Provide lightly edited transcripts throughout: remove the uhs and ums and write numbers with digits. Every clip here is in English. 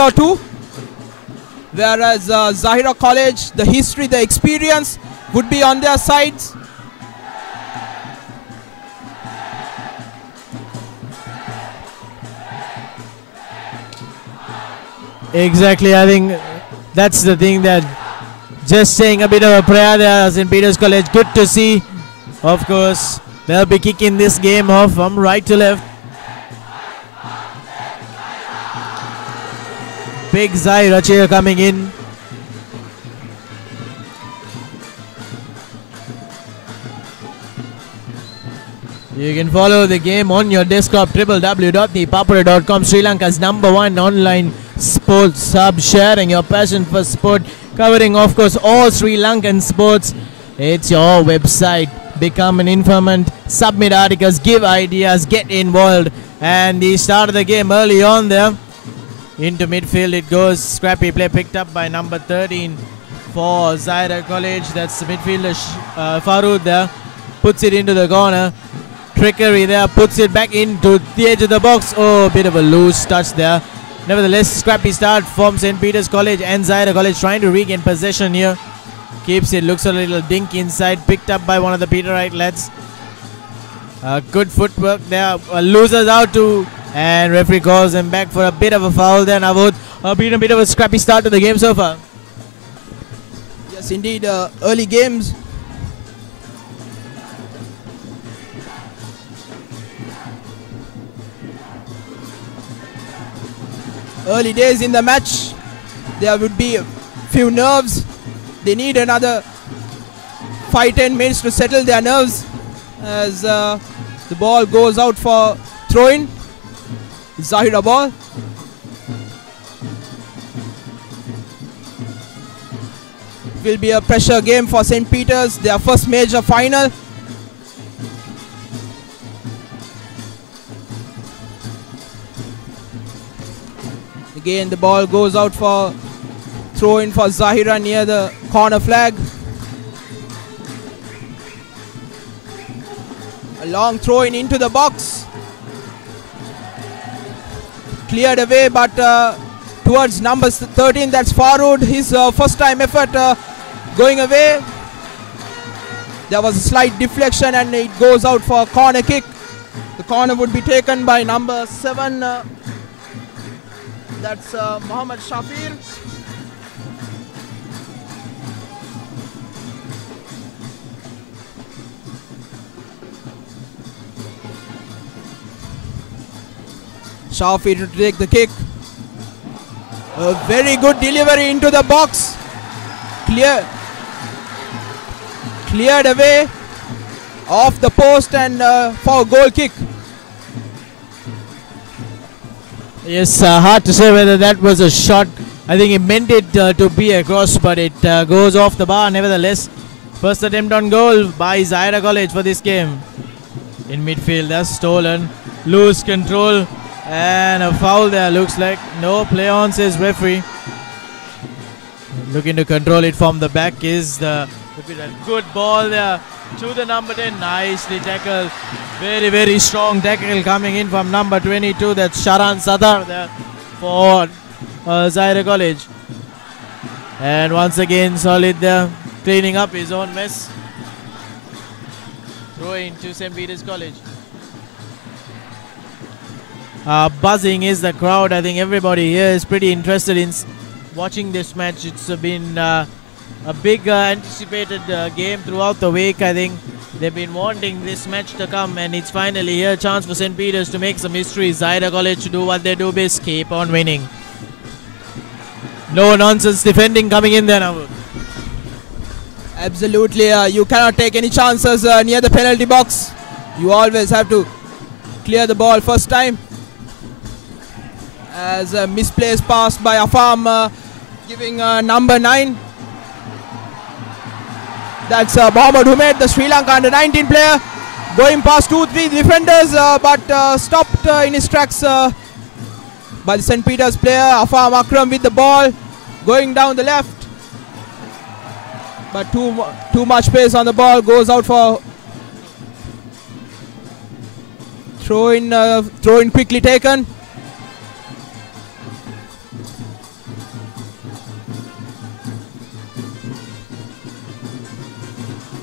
or two. Whereas Zahira College, the history, the experience would be on their sides. Exactly, I think that's the thing, that just saying a bit of a prayer there, St. Peter's College. Good to see. Of course, they'll be kicking this game off from right to left. Big Zahira cheer coming in. You can follow the game on your desktop, www.thepapura.com, Sri Lanka's #1 online sports sub, sharing your passion for sport, covering of course all Sri Lankan sports. It's your website. Become an informant, submit articles, give ideas, get involved. And the start of the game early on there. Into midfield it goes. Scrappy play picked up by number 13 for Zahira College. That's the midfielder Farood there. Puts it into the corner. Trickery there, puts it back into the edge of the box. Oh, bit of a loose touch there. Nevertheless, scrappy start from St. Peter's College, and Zahira College trying to regain possession here. Keeps it, looks a little dink inside, picked up by one of the Peterite lads. Good footwork there. Loses out to, and referee calls him back for a bit of a foul there. Navod, been a bit of a scrappy start to the game so far. Yes, indeed, early games. Early days in the match, there would be a few nerves. They need another 5-10 minutes to settle their nerves as the ball goes out for throw-in. Zahira ball. It will be a pressure game for St. Peter's, their first major final. Again, the ball goes out for throw-in for Zahira near the corner flag. A long throw-in into the box. Cleared away, but towards number 13, that's Farood. His first-time effort going away. There was a slight deflection and it goes out for a corner kick. The corner would be taken by number 7. That's Mohammad Shafir. Shafir to take the kick. A very good delivery into the box. Cleared away off the post and for a goal kick. Yes, hard to say whether that was a shot. I think he meant it to be a cross, but it goes off the bar nevertheless. First attempt on goal by Zahira College for this game. In midfield, that's stolen. Loose control and a foul there, looks like. No play on, says referee. Looking to control it from the back is the good ball there to the number 10. Nicely tackled. Very, very strong tackle coming in from number 22. That's Sharan Sadar there for Zahira College. And once again, solid there, cleaning up his own mess. Throwing to St. Peter's College. Buzzing is the crowd. I think everybody here is pretty interested in watching this match. It's been a big anticipated game throughout the week. I think they've been wanting this match to come, and it's finally here. Chance for St. Peter's to make some history. Zahira College to do what they do best, keep on winning. No nonsense defending coming in there now. Absolutely, you cannot take any chances near the penalty box. You always have to clear the ball first time. As a misplaced pass by Afam, giving number 9. That's Mohammad Humaid, the Sri Lanka under-19 player, going past 2-3 defenders, but stopped in his tracks by the St. Peter's player. Afam Akram with the ball, going down the left. But too much pace on the ball, goes out for throw in quickly taken.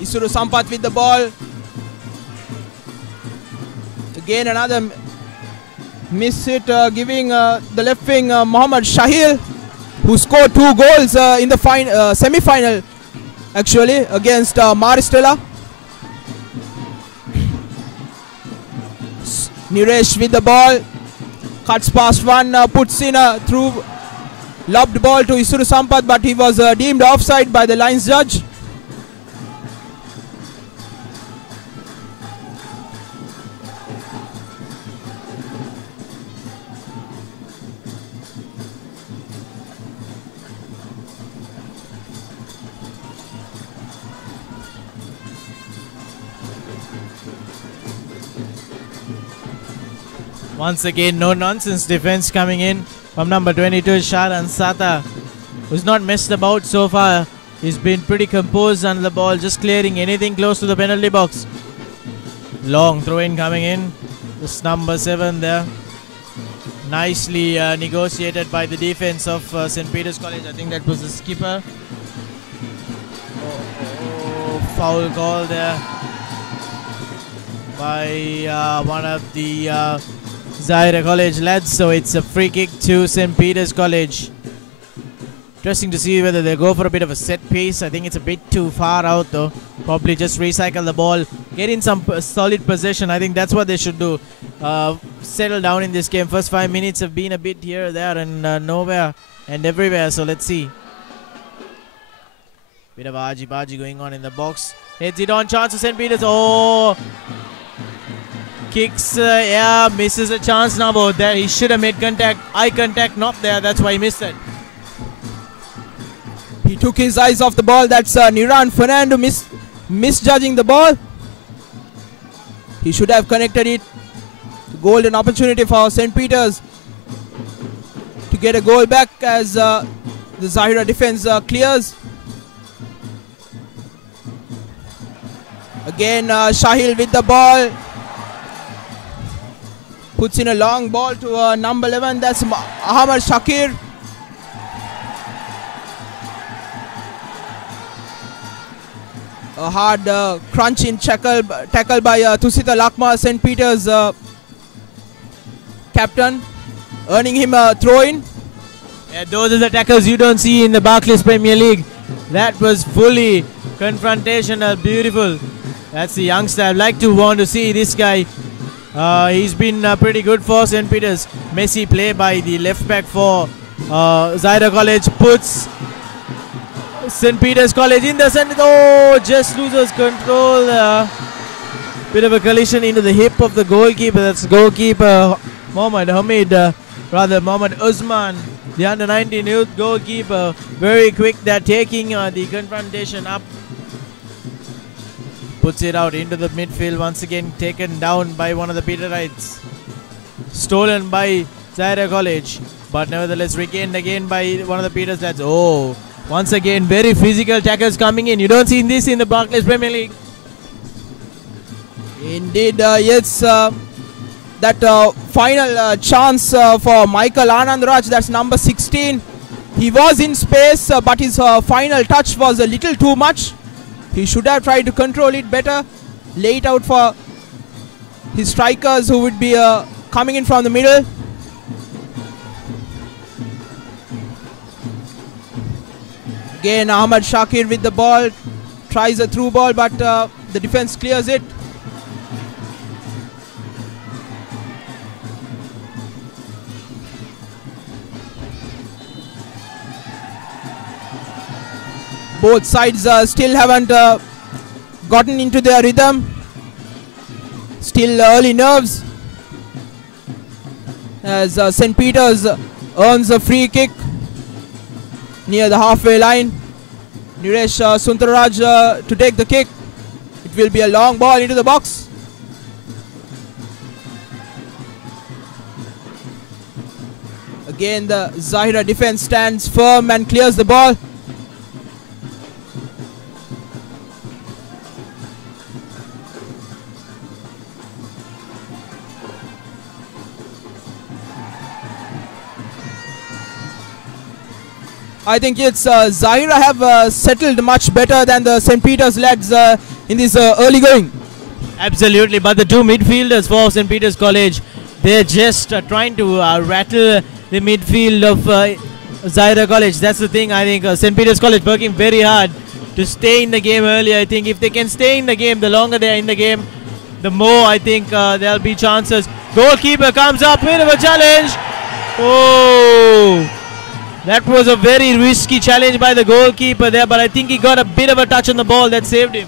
Isuru Sampath with the ball. Again another miss hit, giving the left wing Mohammad Shahil, who scored 2 goals in the semi-final actually against Maristella. Niresh with the ball, cuts past one, puts in a through lobbed ball to Isuru Sampath, but he was deemed offside by the lines judge. Once again, no nonsense defense coming in from number 22, Sharan Sata, who's not messed about so far. He's been pretty composed under the ball, just clearing anything close to the penalty box. Long throw in coming in. This number 7 there. Nicely negotiated by the defense of St. Peter's College. I think that was the skipper. Foul call there by one of the Zahira College lads. So it's a free kick to St. Peter's College. Interesting to see whether they go for a bit of a set piece. I think it's a bit too far out though. Probably just recycle the ball, get in some solid possession. I think that's what they should do. Settle down in this game. First 5 minutes have been a bit here, there and nowhere and everywhere. So let's see. Bit of argy-bargy going on in the box. Heads it on, chance to St. Peter's. Oh! Kicks, yeah, misses a chance now about there. He should have made contact, eye contact, not there. That's why he missed it. He took his eyes off the ball. That's Niran Fernando misjudging the ball. He should have connected it. Golden opportunity for St. Peter's to get a goal back as the Zahira defense clears. Again, Shahil with the ball. Puts in a long ball to number 11. That's Ahmad Shakir. A hard crunching tackle by Tusita Lakma, St. Peter's captain, earning him a throw-in. Yeah, those are the tackles you don't see in the Barclays Premier League. That was fully confrontational, beautiful. That's the youngster. I'd like to want to see this guy. He's been pretty good for St. Peter's. Messy play by the left back for Zahira College. Puts St. Peter's College in the center. Oh, just loses control. Bit of a collision into the hip of the goalkeeper. That's goalkeeper Mohammad Usman, the under-19 youth goalkeeper. Very quick. They're taking the confrontation up. Puts it out into the midfield. Once again taken down by one of the Peterites. Stolen by Zahira College, but nevertheless regained again by one of the Peters lads. Oh, once again very physical tackles coming in. You don't see this in the Barclays Premier League. Indeed, yes. That final chance for Michael Anandraj, that's number 16. He was in space, but his final touch was a little too much. He should have tried to control it better. Lay it out for his strikers who would be coming in from the middle. Again, Ahmad Shakir with the ball. Tries a through ball, but the defense clears it. Both sides still haven't gotten into their rhythm. Still early nerves as St. Peter's earns a free kick near the halfway line. Niresh Sundaraj to take the kick. It will be a long ball into the box. Again, the Zahira defense stands firm and clears the ball. I think it's Zahira have settled much better than the St. Peter's lads. in this early going. Absolutely, but the two midfielders for St. Peter's College, they're just trying to rattle the midfield of Zahira College. That's the thing. I think St. Peter's College working very hard to stay in the game early. I think if they can stay in the game, the longer they are in the game, the more I think there'll be chances. Goalkeeper comes up, bit of a challenge. Oh, that was a very risky challenge by the goalkeeper there, but I think he got a bit of a touch on the ball that saved him.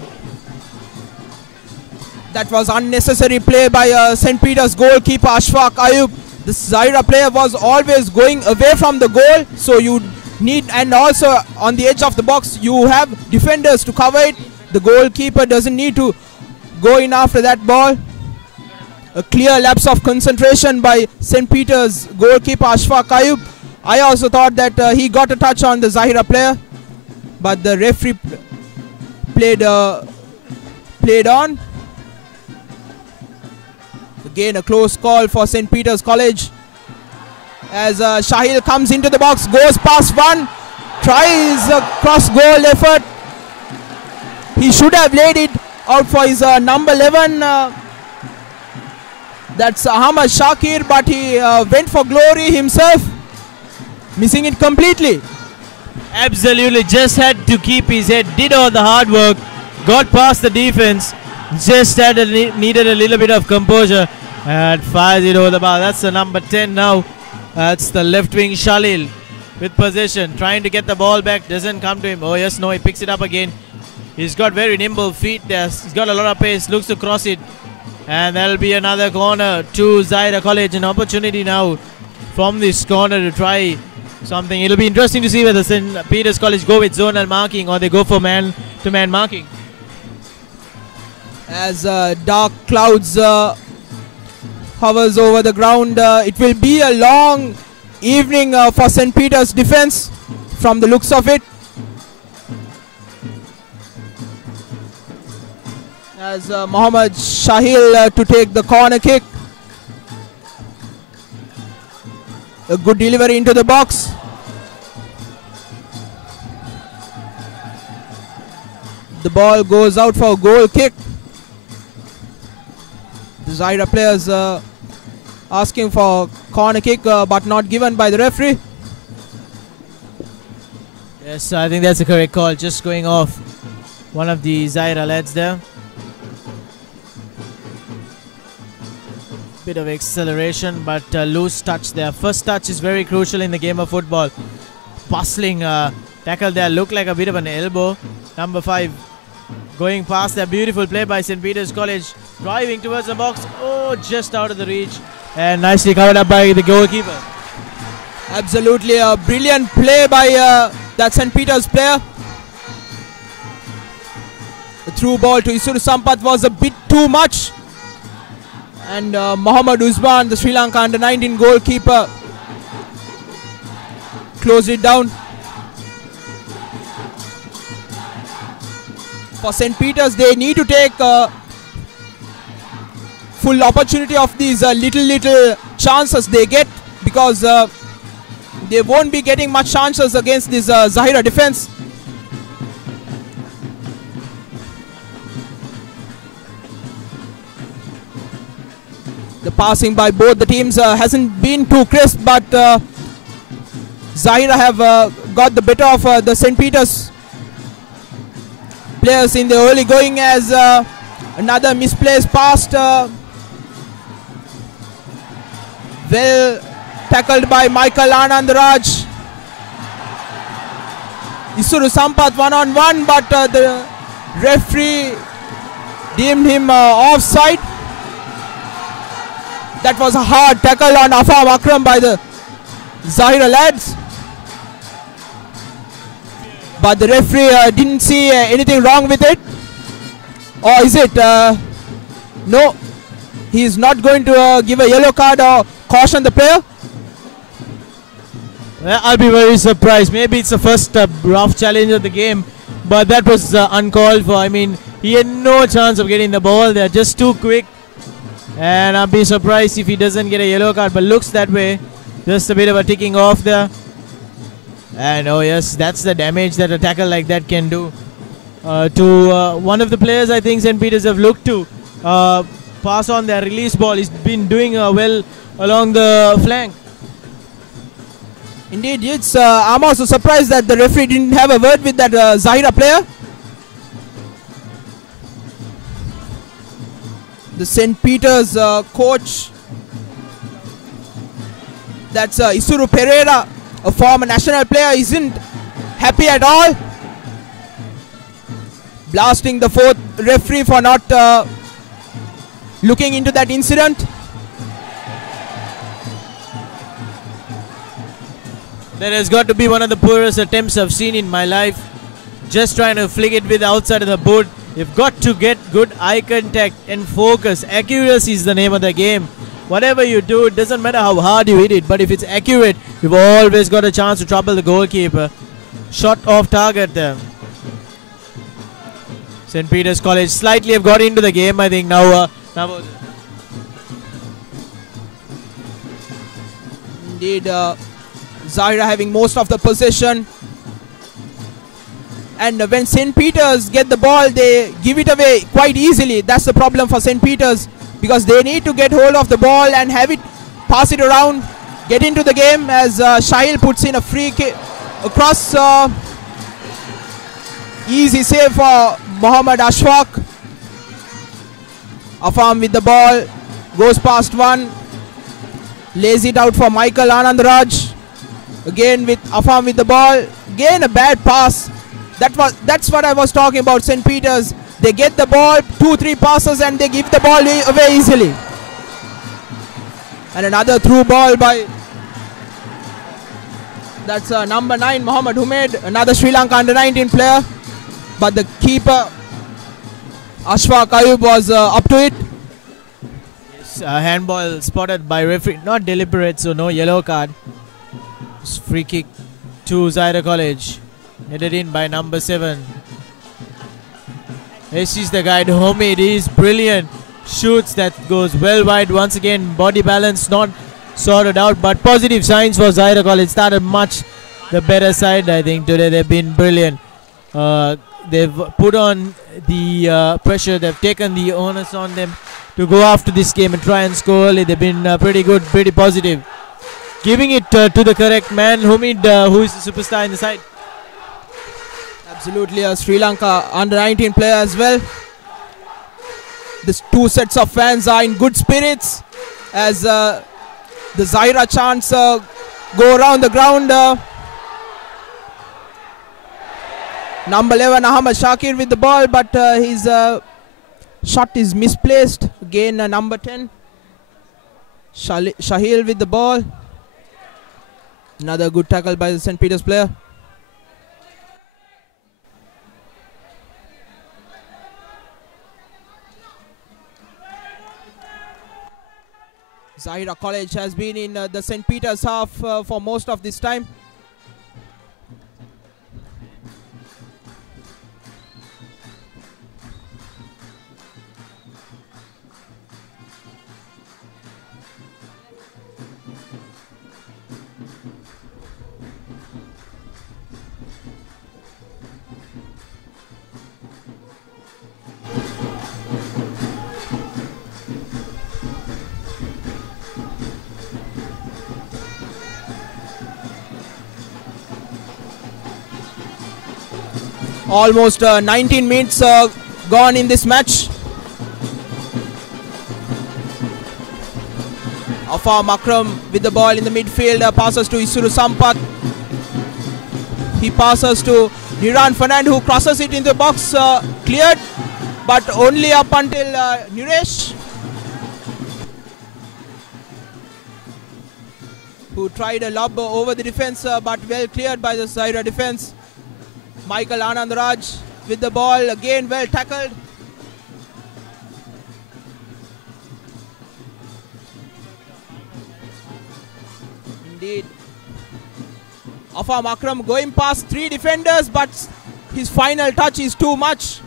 That was unnecessary play by St. Peter's goalkeeper Ashfaq Ayub. The Zahira player was always going away from the goal, so you need, and also on the edge of the box you have defenders to cover it. The goalkeeper doesn't need to go in after that ball. A clear lapse of concentration by St. Peter's goalkeeper Ashfaq Ayub. I also thought that he got a touch on the Zahira player, but the referee played on. Again a close call for St. Peter's College as Shahil comes into the box, goes past one, tries a cross goal effort. He should have laid it out for his number 11, that's Ahmad Shakir, but he went for glory himself, missing it completely. Absolutely, just had to keep his head, did all the hard work, got past the defense, just needed a little bit of composure and fires it over the bar. That's the number 10 now. That's the left wing Shalil with possession, trying to get the ball back, doesn't come to him. Oh yes, no, he picks it up again. He's got very nimble feet there, he's got a lot of pace, looks to cross it, and that'll be another corner to Zahira College. An opportunity now from this corner to try something. It'll be interesting to see whether St. Peter's College go with zonal marking or they go for man-to-man marking. As dark clouds hovers over the ground, it will be a long evening for St. Peter's defense from the looks of it. As Mohammad Shahil to take the corner kick. A good delivery into the box. The ball goes out for a goal kick. The Zahira players asking for corner kick but not given by the referee. Yes, I think that's the correct call. Just going off one of the Zahira lads there. Bit of acceleration but loose touch there. First touch is very crucial in the game of football. Bustling tackle there, looked like a bit of an elbow. Number 5 going past that. Beautiful play by St. Peter's College, driving towards the box. Oh, just out of the reach and nicely covered up by the goalkeeper. Absolutely a brilliant play by that St. Peter's player. The through ball to Isuru Sampath was a bit too much, and Muhammad Usman, the Sri Lanka under-19 goalkeeper, closed it down. For St. Peter's, they need to take full opportunity of these little chances they get, because they won't be getting much chances against this Zahira defense. The passing by both the teams hasn't been too crisp, but Zahira have got the better of the St. Peter's players in the early going, as another misplaced pass, well tackled by Michael Anandaraj. Isuru Sampath one-on-one, but the referee deemed him offside. That was a hard tackle on Afam Akram by the Zahira lads, but the referee didn't see anything wrong with it. Or is it? No, he is not going to give a yellow card or caution the player. Well, I'll be very surprised. Maybe it's the first rough challenge of the game, but that was uncalled for. I mean, he had no chance of getting the ball. They're just too quick, and I'll be surprised if he doesn't get a yellow card, but looks that way. Just a bit of a ticking off there. And oh yes, that's the damage that a tackle like that can do. to one of the players I think St. Peter's have looked to pass on their release ball. He's been doing well along the flank. Indeed, I'm also surprised that the referee didn't have a word with that Zahira player. The St. Peter's coach, that's Isuru Pereira, a former national player, isn't happy at all. Blasting the fourth referee for not looking into that incident. That has got to be one of the poorest attempts I've seen in my life. Just trying to flick it with the outside of the boot. You've got to get good eye contact and focus. Accuracy is the name of the game. Whatever you do, it doesn't matter how hard you hit it, but if it's accurate, you've always got a chance to trouble the goalkeeper. Shot off target there. St. Peter's College slightly have got into the game, I think now. Indeed, Zahira having most of the possession. And when St. Peter's get the ball, they give it away quite easily. That's the problem for St. Peter's, because they need to get hold of the ball and have it, pass it around, get into the game, as Shahil puts in a free kick across. Easy save for Mohammad Ashfaq. Afam with the ball, goes past one, lays it out for Michael Anandraj. Again with Afam with the ball, again a bad pass. That's what I was talking about. St. Peter's, they get the ball, 2-3 passes, and they give the ball away easily. And another through ball by, that's number 9 Muhammad Humaid, another Sri Lanka under-19 player. But the keeper Ashfaq Ayub was up to it. Yes, handball spotted by referee, not deliberate, so no yellow card. It's free kick to Zahira College, headed in by number 7. This is the guy, Homid. He's brilliant. Shoots, that goes well wide. Once again, body balance not sorted out, but positive signs for Zahira College. Started much the better side, I think. Today they've been brilliant. They've put on the pressure. They've taken the onus on them to go after this game and try and score early. They've been pretty good, pretty positive. Giving it to the correct man, Humid, who is the superstar in the side. Absolutely a Sri Lanka under-19 player as well. These two sets of fans are in good spirits as the Zahira chants go around the ground. Number 11 Ahmad Shakir with the ball, but his shot is misplaced. Again number 10 Shahil with the ball. Another good tackle by the St. Peter's player. Zahira College has been in the St. Peter's half for most of this time. Almost 19 minutes gone in this match. Afam Akram with the ball in the midfield, passes to Isuru Sampath. He passes to Niran Fernand, who crosses it into the box, cleared, but only up until Nuresh, who tried a lob over the defense, but well cleared by the Zahira defense. Michael Anandraj with the ball, again well tackled. Indeed. Afam Akram going past 3 defenders, but his final touch is too much.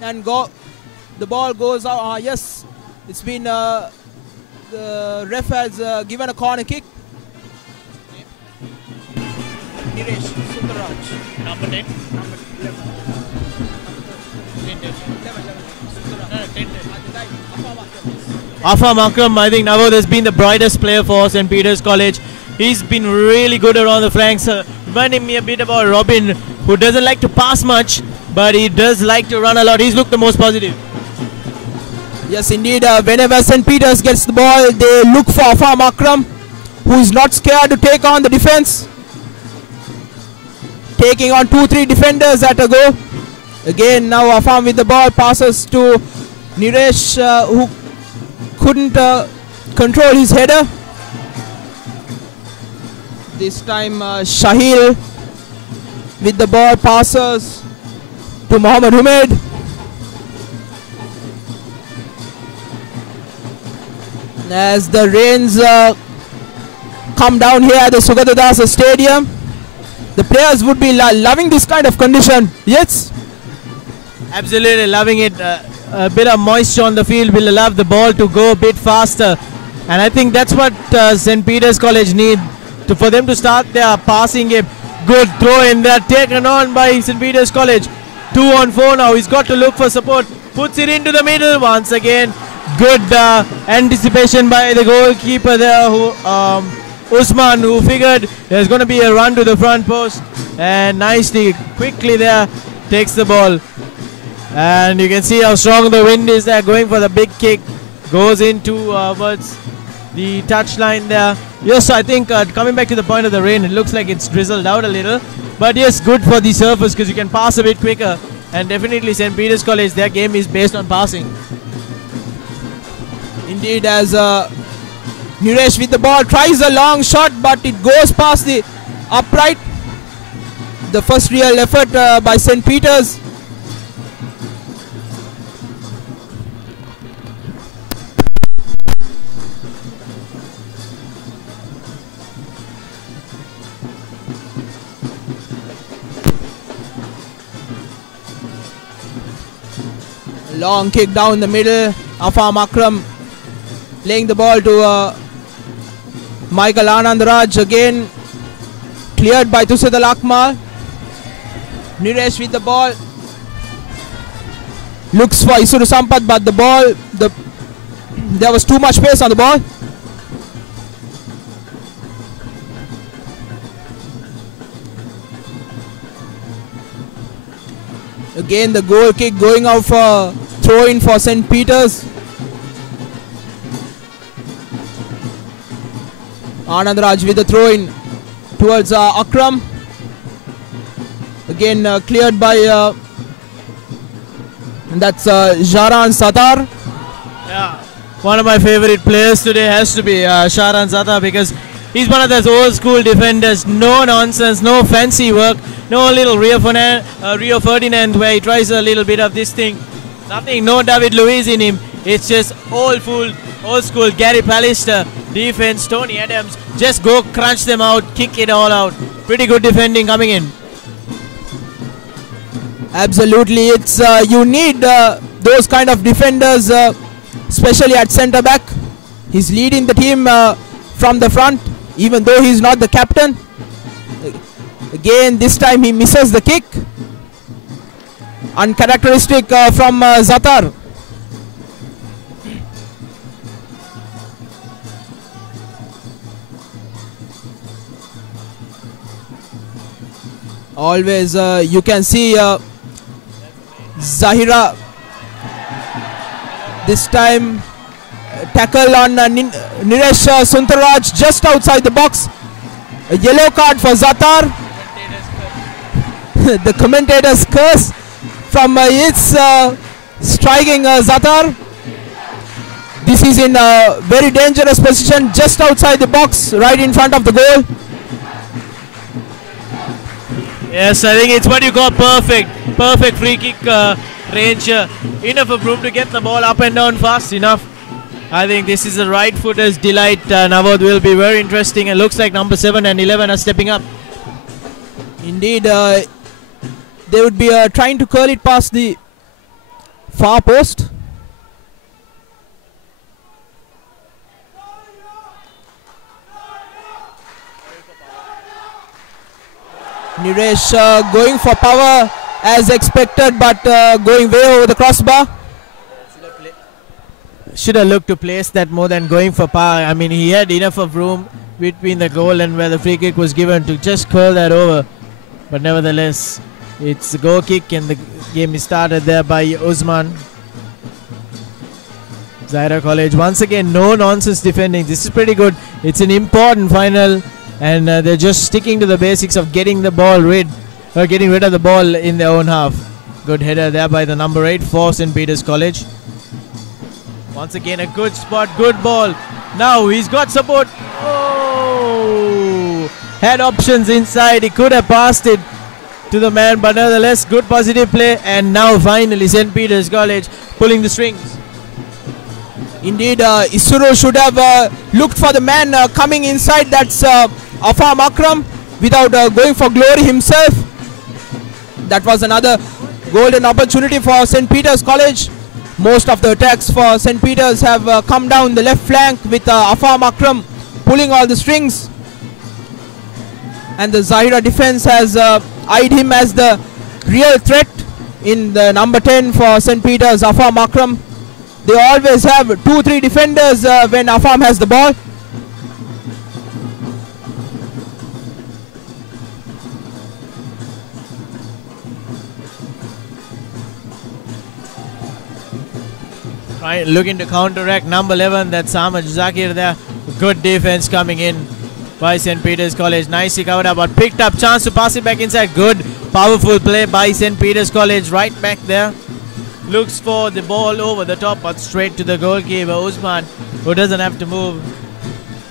And the ball goes out. Yes, it's been, the ref has given a corner kick. Niresh Sundaraj. Number 10. Afam Akram, I think Navod has been the brightest player for St. Peter's College. He's been really good around the flanks, reminding me a bit about Robin, who doesn't like to pass much, but he does like to run a lot. He's looked the most positive. Yes, indeed. Whenever St. Peter's gets the ball, they look for Afam Akram, who is not scared to take on the defense. Taking on 2-3 defenders at a go. Again, now Afam with the ball, passes to Niresh, who couldn't control his header. This time Shahil with the ball, passes to Mohammad Humaid. As the rains come down here at the Sugatadasa Stadium, the players would be loving this kind of condition. Yes? Absolutely loving it. A bit of moisture on the field will allow the ball to go a bit faster. And I think that's what St. Peter's College need for them to start their passing game. Good throw in there, taken on by St. Peter's College. 2-on-4 now. He's got to look for support. Puts it into the middle once again. Good anticipation by the goalkeeper there, Usman, who figured there's going to be a run to the front post, and nicely, quickly there, takes the ball. And you can see how strong the wind is there, going for the big kick. Goes into towards the touchline there. Yes, I think coming back to the point of the rain, it looks like it's drizzled out a little. But yes, good for the surface because you can pass a bit quicker. And definitely St. Peter's College, their game is based on passing. Indeed, as Niresh with the ball tries a long shot, but it goes past the upright. The first real effort by St. Peter's. Long kick down the middle. Afam Akram playing the ball to Michael Anandraj, again cleared by Tusadal Akmal. Niresh with the ball, looks for Isuru Sampath, but the ball, there was too much space on the ball. Again the goal kick going out for throw in for St. Peter's. Anandraj with the throw in towards Akram. Again cleared by that's Jaran Satar. Yeah, one of my favorite players today has to be Sharan Satar, because he's one of those old school defenders. No nonsense, no fancy work, no little Rio Ferdinand where he tries a little bit of this thing. Nothing, no David Luiz in him. It's just old school Gary Pallister defense. Tony Adams, just go crunch them out, kick it all out. Pretty good defending coming in. Absolutely, it's you need those kind of defenders, especially at centre back. He's leading the team from the front, even though he's not the captain. Again, this time he misses the kick. Uncharacteristic from Zatar. Always you can see Zahira this time tackle on Niresh Suntaraj just outside the box. A yellow card for Zatar. The commentator's curse from striking Zatar. This is in a very dangerous position just outside the box, right in front of the goal. Yes, I think it's what you call perfect free kick range. Enough of room to get the ball up and down fast enough. I think this is a right footer's delight. Navod will be very interesting, and looks like number 7 and 11 are stepping up. Indeed, they would be trying to curl it past the far post. Niresh going for power as expected, but going way over the crossbar. should have looked to place that more than going for power. I mean, he had enough of room between the goal and where the free kick was given to just curl that over. But nevertheless, it's a goal kick and the game is started there by Usman. Zahira College once again, no nonsense defending. This is pretty good. It's an important final, and they're just sticking to the basics of getting the ball getting rid of the ball in their own half. Good header there by the number 8 for St. Peter's College. Once again, a good spot, good ball. Now he's got support. Oh! Had options inside. He could have passed it to the man, but nevertheless, good positive play. And now finally, St. Peter's College pulling the strings. Indeed, Isuru should have looked for the man coming inside. That's Afam Akram without going for glory himself. That was another golden opportunity for St. Peter's College. Most of the attacks for St. Peter's have come down the left flank with Afam Akram pulling all the strings. And the Zahira defense has eyed him as the real threat in the number 10 for St. Peter's, Afam Akram. They always have 2-3 defenders when Afam has the ball. Right, looking to counteract number 11, that's Ahmad Zakir there. Good defense coming in by St. Peter's College. Nicely covered up, but picked up, chance to pass it back inside. Good, powerful play by St. Peter's College right back there. Looks for the ball over the top, but straight to the goalkeeper, Usman, who doesn't have to move.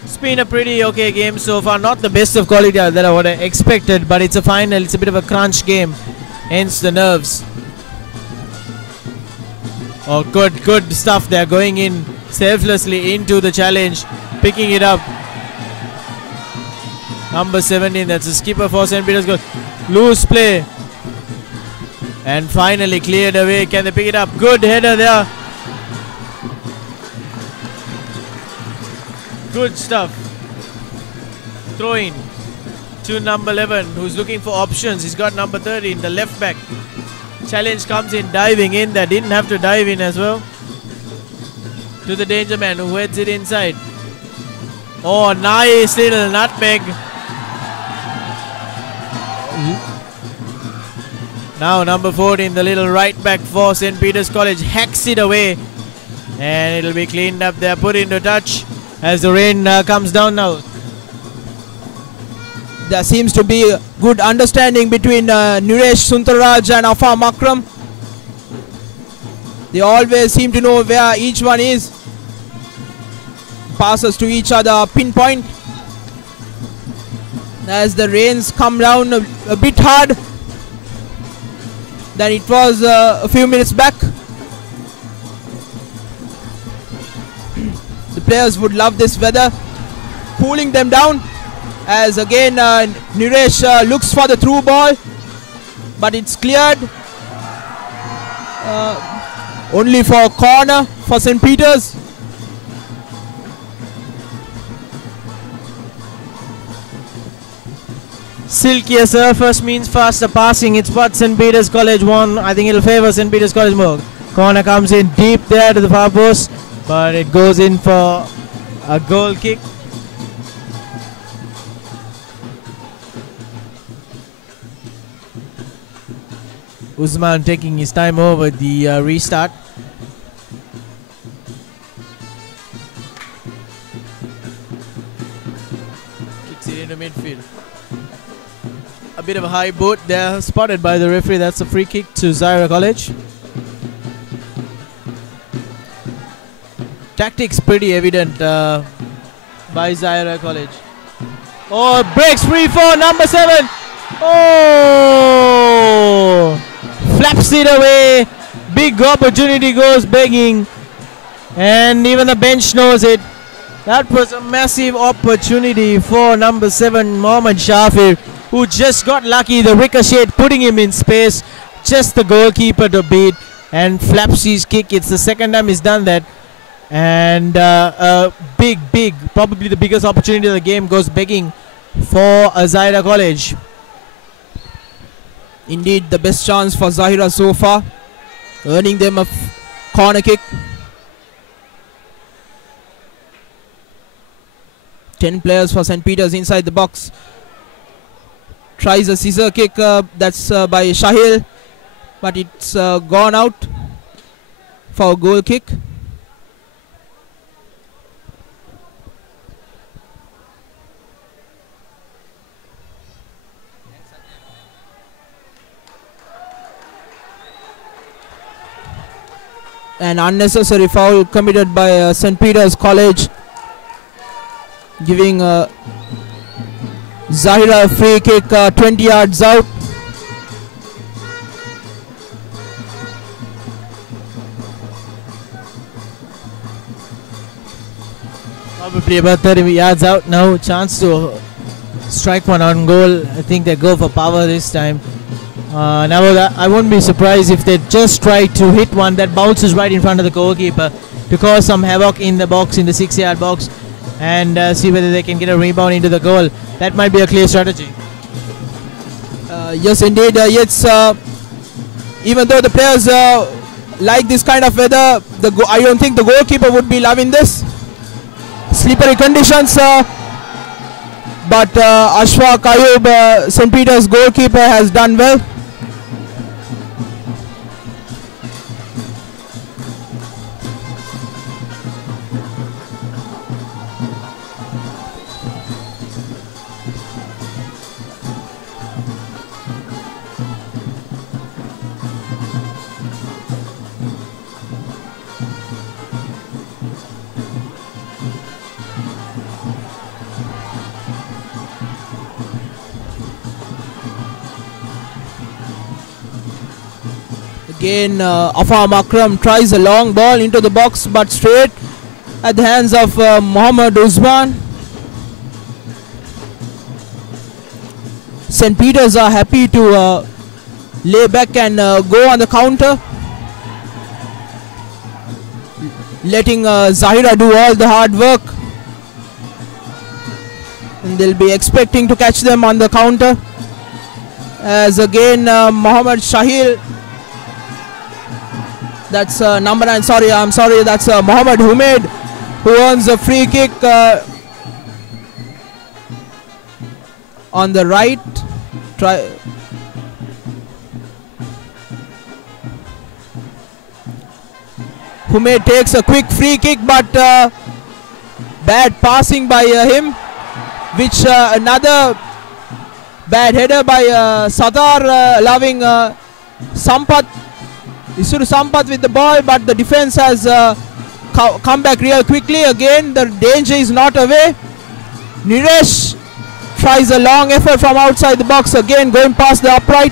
It's been a pretty okay game so far. Not the best of quality that I would have expected, but it's a final. It's a bit of a crunch game, hence the nerves. Oh, good stuff there. Going in selflessly into the challenge, picking it up. Number 17, that's the skipper for St. Peter's goal. Loose play. And finally cleared away. Can they pick it up? Good header there. Good stuff. Throwing to number 11, who's looking for options. He's got number 13, the left back. Challenge comes in, diving in there. Didn't have to dive in as well. To the danger man who heads it inside. Oh, nice little nutmeg. Now number 14, the little right back for St. Peter's College, hacks it away. And it'll be cleaned up there, put into touch as the rain comes down now. There seems to be a good understanding between Niresh Suntaraj and Afam Akram. They always seem to know where each one is. Passes to each other, pinpoint. As the rains come down a bit hard than it was a few minutes back. The players would love this weather, cooling them down. As again Niresh looks for the through ball, but it's cleared only for a corner for St. Peter's. Silkier surface means faster passing. It's what St. Peter's College won. I think it'll favour St. Peter's College more. Corner comes in deep there to the far post, but it goes in for a goal kick. Usman taking his time over the restart. Kicks it into midfield. A bit of a high boot there, spotted by the referee. That's a free kick to Zahira College. Tactics pretty evident by Zahira College. Oh, breaks free for number 7. Oh! Flaps it away. Big opportunity goes begging. And even the bench knows it. That was a massive opportunity for number 7, Mohammad Shafir, who just got lucky. The ricochet putting him in space. Just the goalkeeper to beat. And flaps his kick. It's the second time he's done that. And a big, probably the biggest opportunity of the game goes begging for Zahira College. Indeed, the best chance for Zahira so far, earning them a corner kick. 10 players for St. Peter's inside the box. Tries a scissor kick, that's by Shahil, but it's gone out for a goal kick. An unnecessary foul committed by St. Peter's College, giving Zahira a free kick 20 yards out. Probably about 30 yards out now. Chance to strike one on goal. I think they go for power this time. Now I won't be surprised if they just try to hit one that bounces right in front of the goalkeeper to cause some havoc in the box, in the 6-yard box, and see whether they can get a rebound into the goal. That might be a clear strategy. Yes, indeed. It's even though the players like this kind of weather, I don't think the goalkeeper would be loving this. Slippery conditions, but Ashfaq Ayub, St. Peter's goalkeeper, has done well. Again, Afam Akram tries a long ball into the box, but straight at the hands of Mohammad Usman. St. Peter's are happy to lay back and go on the counter, letting Zahira do all the hard work, and they'll be expecting to catch them on the counter. As again Mohammad Shahil, that's number 9, I'm sorry, that's Mohammad Humaid, who earns a free kick on the right. Humaid takes a quick free kick, but bad passing by him, which another bad header by Sadar, allowing Sampath, Isuru Sampath with the ball, but the defense has come back real quickly. Again, the danger is not away. Niresh tries a long effort from outside the box, again going past the upright.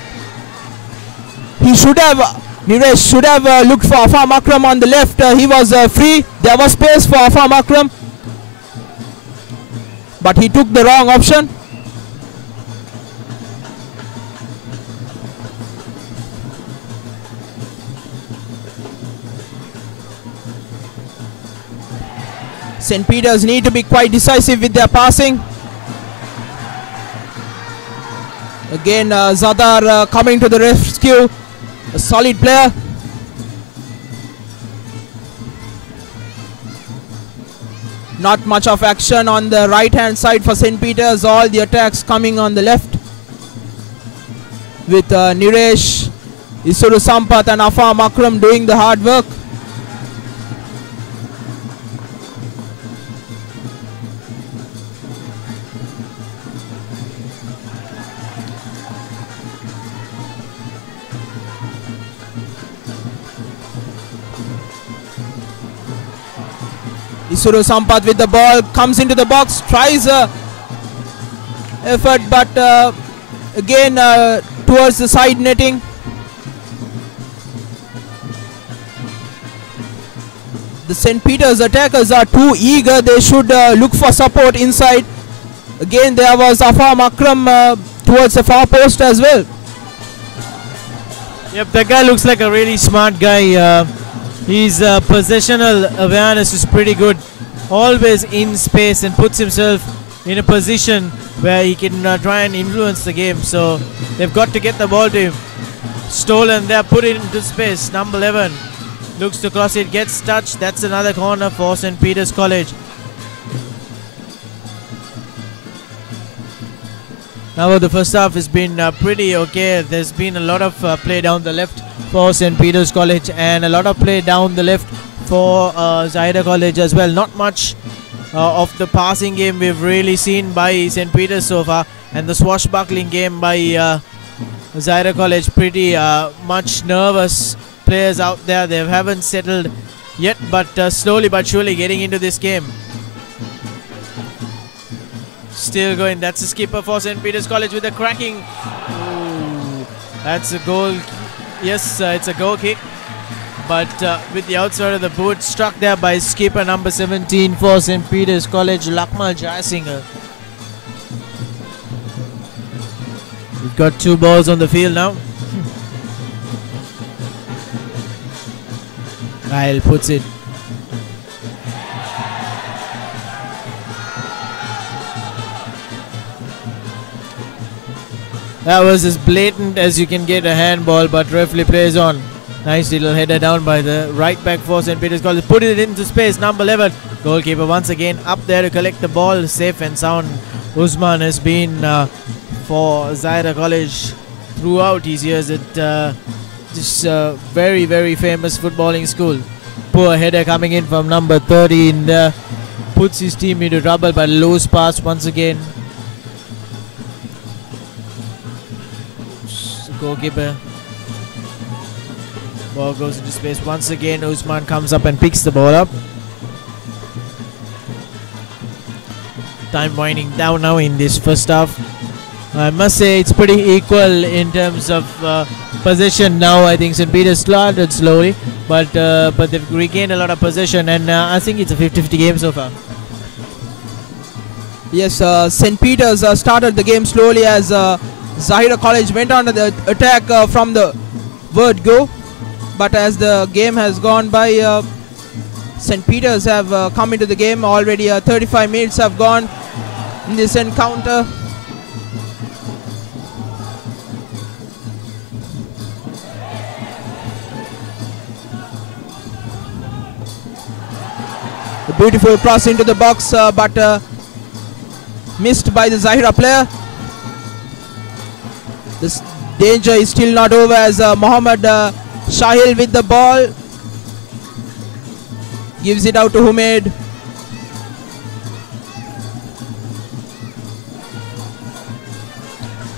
Niresh should have looked for Afam Akram on the left. He was free. There was space for Afam Akram, but he took the wrong option. St. Peter's need to be quite decisive with their passing. Again, Zadar coming to the rescue. A solid player. Not much of action on the right hand side for St. Peter's. All the attacks coming on the left, with Niresh, Isuru Sampath and Afam Akram doing the hard work. Isuru Sampath with the ball, comes into the box, tries a effort, but again towards the side netting. The St. Peter's attackers are too eager. They should look for support inside. Again, there was Afam Akram towards the far post as well. Yep, that guy looks like a really smart guy. His positional awareness is pretty good. Always in space and puts himself in a position where he can try and influence the game. So they've got to get the ball to him. Stolen there, put it into space. Number 11 looks to cross it, gets touched. That's another corner for St. Peter's College. Now the first half has been pretty okay. There's been a lot of play down the left for St. Peter's College and a lot of play down the left for Zahira College as well. Not much of the passing game we've really seen by St. Peter's so far, and the swashbuckling game by Zahira College. Pretty much nervous players out there. They haven't settled yet, but slowly but surely getting into this game. Still going. That's the skipper for St. Peter's College with a cracking. Ooh, that's a goal. Yes, it's a goal kick, but with the outside of the boot, struck there by skipper number 17 for St. Peter's College, Lakmal Jayasinghe. We've got 2 balls on the field now. Kyle puts it. That was as blatant as you can get a handball, but referee plays on. Nice little header down by the right back for St. Peter's College. Put it into space, number 11. Goalkeeper once again up there to collect the ball. Safe and sound. Usman has been for Zahira College throughout his years at this very, very famous footballing school. Poor header coming in from number 13. Puts his team into trouble, but loose pass once again. Goalkeeper. Ball goes into space once again. Usman comes up and picks the ball up. Time winding down now in this first half. I must say it's pretty equal in terms of possession now. I think St. Peter's started slowly, but they've regained a lot of possession, and I think it's a 50-50 game so far. Yes, St. Peter's started the game slowly as Zahira College went on to the attack from the word go, but as the game has gone by, St. Peter's have come into the game already. 35 minutes have gone in this encounter. A beautiful cross into the box, but missed by the Zahira player. This danger is still not over as Mohammad Shahil with the ball gives it out to Humaid.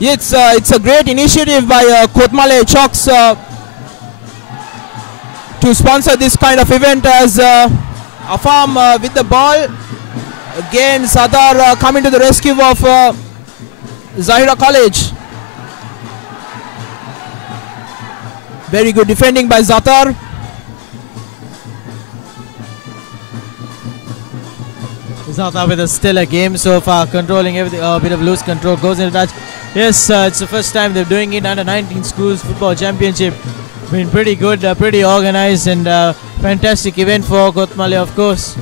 It's a great initiative by Kotmale Chalks to sponsor this kind of event as Afam with the ball. Again Sadar coming to the rescue of Zahira College. Very good defending by Zatar. Zatar with a stellar game so far, controlling everything. A bit of loose control, goes into touch. Yes, it's the first time they're doing it under 19 schools football championship. Been pretty good, pretty organized, and fantastic event for Kotmale, of course.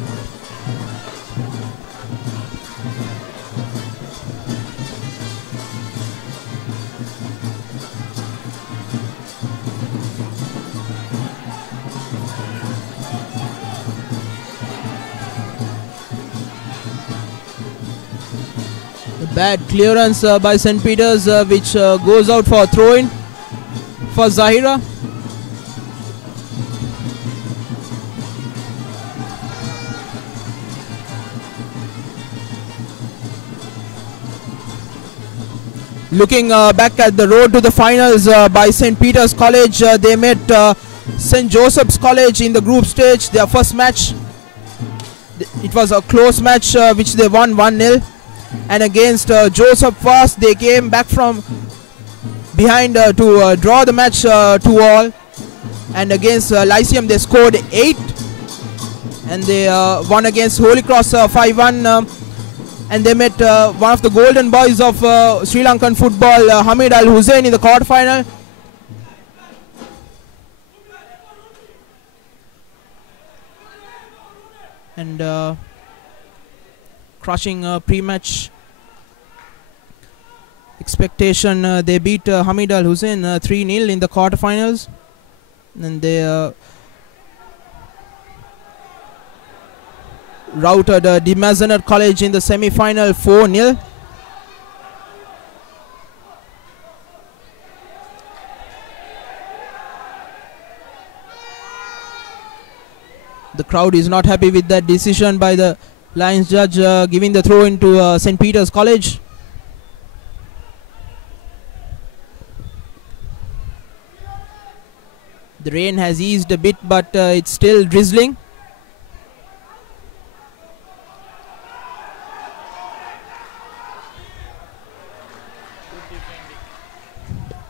Bad clearance by St. Peter's, which goes out for a throw-in for Zahira. Looking back at the road to the finals by St. Peter's College, they met St. Joseph's College in the group stage, their first match. It was a close match which they won 1-0. And against Joseph first, they came back from behind to draw the match 2-all. And against Lyceum, they scored 8. And they won against Holy Cross 5-1. And they met one of the golden boys of Sri Lankan football, Hamid Al Hussein, in the quarterfinal. And crushing pre-match expectation, they beat Hamid Al Hussein 3-0 in the quarterfinals, and they routed De Mazenot College in the semi-final 4-0. The crowd is not happy with that decision by the Lions judge giving the throw into St. Peter's College. The rain has eased a bit, but it's still drizzling.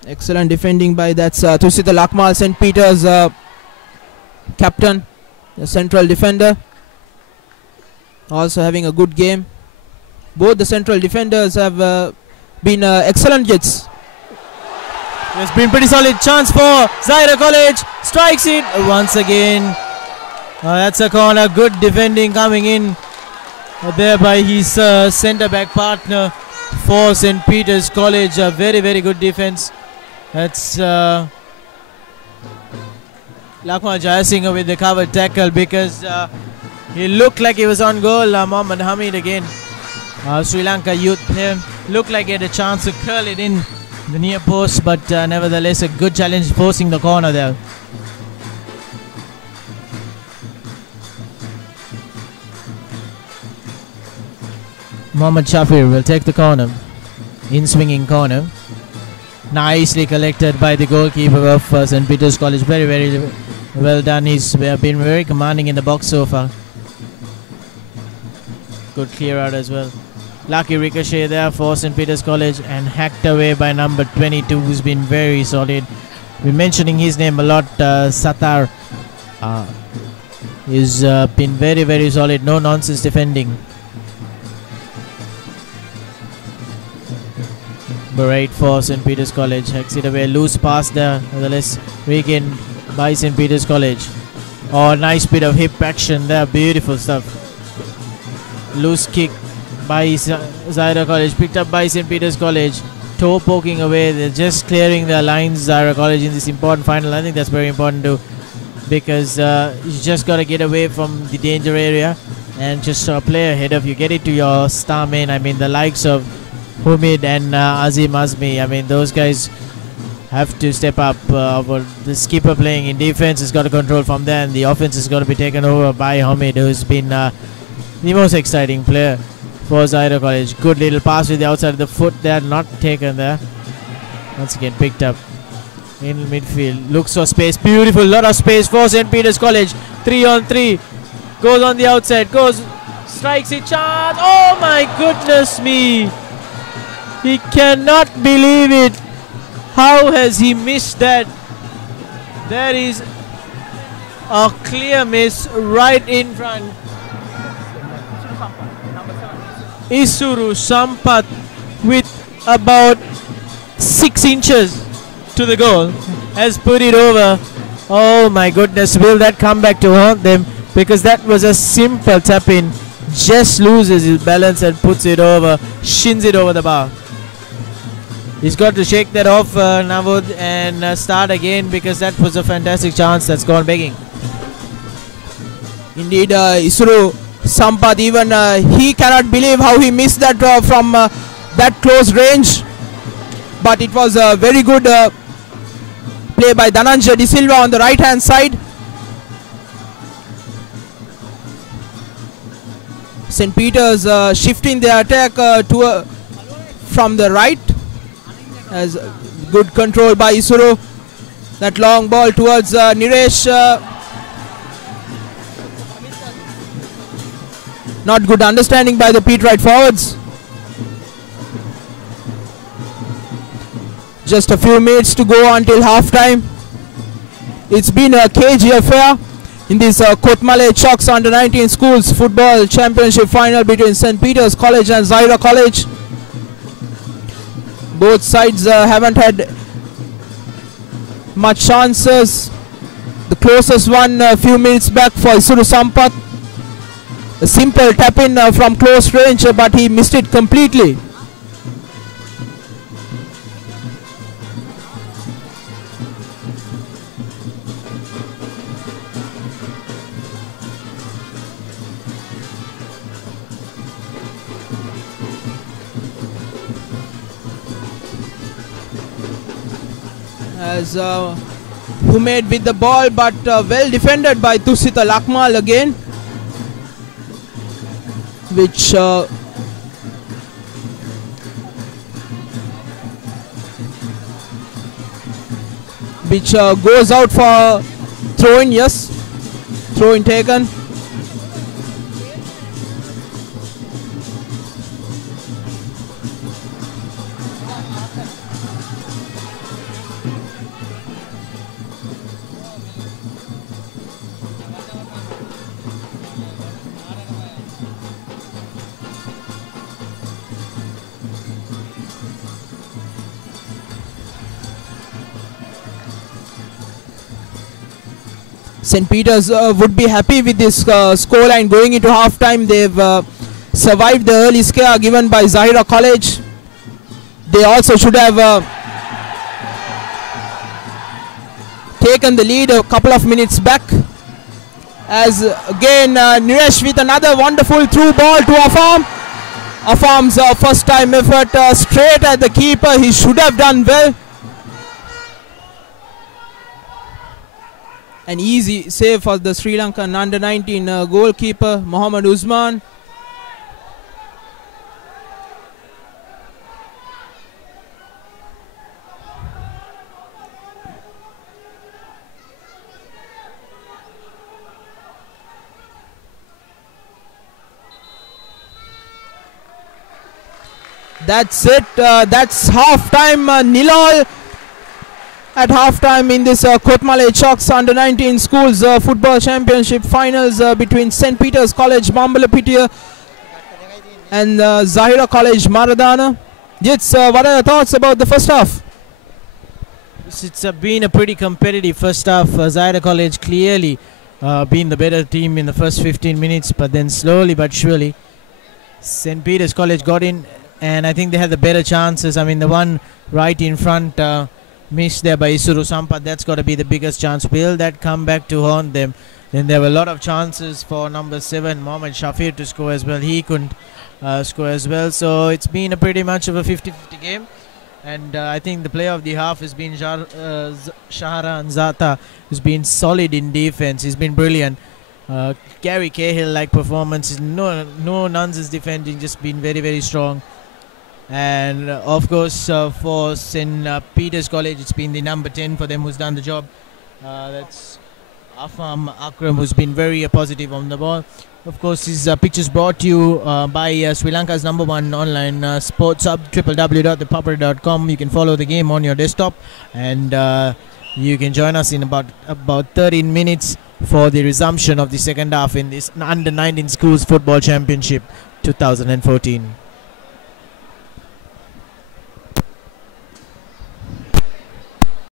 Excellent defending by that's Tusita Lakmal, St. Peter's captain, the central defender. Also having a good game. Both the central defenders have been excellent hits. It's been pretty solid chance for Zahira College. Strikes it once again. That's a corner. Good defending coming in there by his centre back partner for St. Peter's College. A very, very good defence. That's Lakmal Jayasinghe with the covered tackle because he looked like he was on goal. Mohammad Hamid again. Sri Lanka youth player. Looked like he had a chance to curl it in the near post, but nevertheless a good challenge forcing the corner there. Mohammad Shafir will take the corner. In swinging corner. Nicely collected by the goalkeeper of St. Peter's College. Very, very well done. He's been very commanding in the box so far. Good clear out as well. Lucky ricochet there for St. Peter's College and hacked away by number 22, who's been very solid. We're mentioning his name a lot. Satar. He's been very, very solid. No nonsense defending. Right for St. Peter's College. Hacks it away. Loose pass there. Nevertheless, regained by St. Peter's College. Oh, nice bit of hip action there. Beautiful stuff. Loose kick by Zahira College. Picked up by St. Peter's College. Toe poking away. They're just clearing the lines, Zahira College, in this important final. I think that's very important too, because you just got to get away from the danger area and just play ahead of you. Get it to your star men. I mean, the likes of Humid and Azim Azmi. I mean, those guys have to step up. The skipper playing in defense has got to control from there, and the offense has got to be taken over by Humid, who's been the most exciting player for Zahira College. Good little pass with the outside of the foot there, not taken there. Once again picked up in midfield. Looks for space. Beautiful, lot of space for St. Peter's College. 3 on 3. Goes on the outside. Goes, strikes it. Chance. Oh my goodness me. He cannot believe it. How has he missed that? There is a clear miss right in front. Isuru Sampath with about 6 inches to the goal has put it over. Oh my goodness, will that come back to haunt them? Because that was a simple tap in. Just loses his balance and puts it over, shins it over the bar. He's got to shake that off, Navud, and start again, because that was a fantastic chance that's gone begging. Indeed, Isuru Sampath, even he cannot believe how he missed that from that close range. But it was a very good play by Dhananjay De Silva on the right hand side. St. Peter's shifting their attack from the right. As good control by Isuru. That long ball towards Niresh. Not good understanding by the Pete right forwards. Just a few minutes to go until half time. It's been a cagey affair in this Kotmale Chalks under 19 schools football championship final between St. Peter's College and Zahira College. Both sides haven't had much chances. The closest one a few minutes back for Isuru Sampath. A simple tap in from close range, but he missed it completely. As who made with the ball, but well defended by Tusita Lakmal again, which goes out for throw-in. Yes, throw-in taken. St. Peter's would be happy with this scoreline going into half-time. They've survived the early scare given by Zahira College. They also should have taken the lead a couple of minutes back. As again Niresh with another wonderful through ball to Afam. Afam's first time effort straight at the keeper. He should have done well. An easy save for the Sri Lankan under-19 goalkeeper Mohammad Usman. That's it. That's half-time. Nil-all at half-time in this Kotmale Chalks under-19 schools football championship finals between St. Peter's College Bambalapitiya and Zahira College Maradana. Jits, what are your thoughts about the first half? It's been a pretty competitive first half. Zahira College clearly been the better team in the first 15 minutes, but then slowly but surely St. Peter's College got in, and I think they had the better chances. I mean, the one right in front missed there by Isuru Sampath. That's got to be the biggest chance. Will that come back to haunt them? Then there were a lot of chances for number 7 Mohammad Shafir to score as well. He couldn't score as well. So it's been a pretty much of a 50-50 game, and I think the player of the half has been Shahara Anzata, who's been solid in defense. He's been brilliant. Gary Cahill-like performance. No nonsense defending, just been very, very strong. And of course for St. Peter's College, it's been the number 10 for them who's done the job. That's Afam Akram, who's been very positive on the ball. Of course, this pictures brought to you by Sri Lanka's #1 online sports hub, www.thepapare.com. You can follow the game on your desktop, and you can join us in about 13 minutes for the resumption of the second half in this under-19 schools football championship 2014.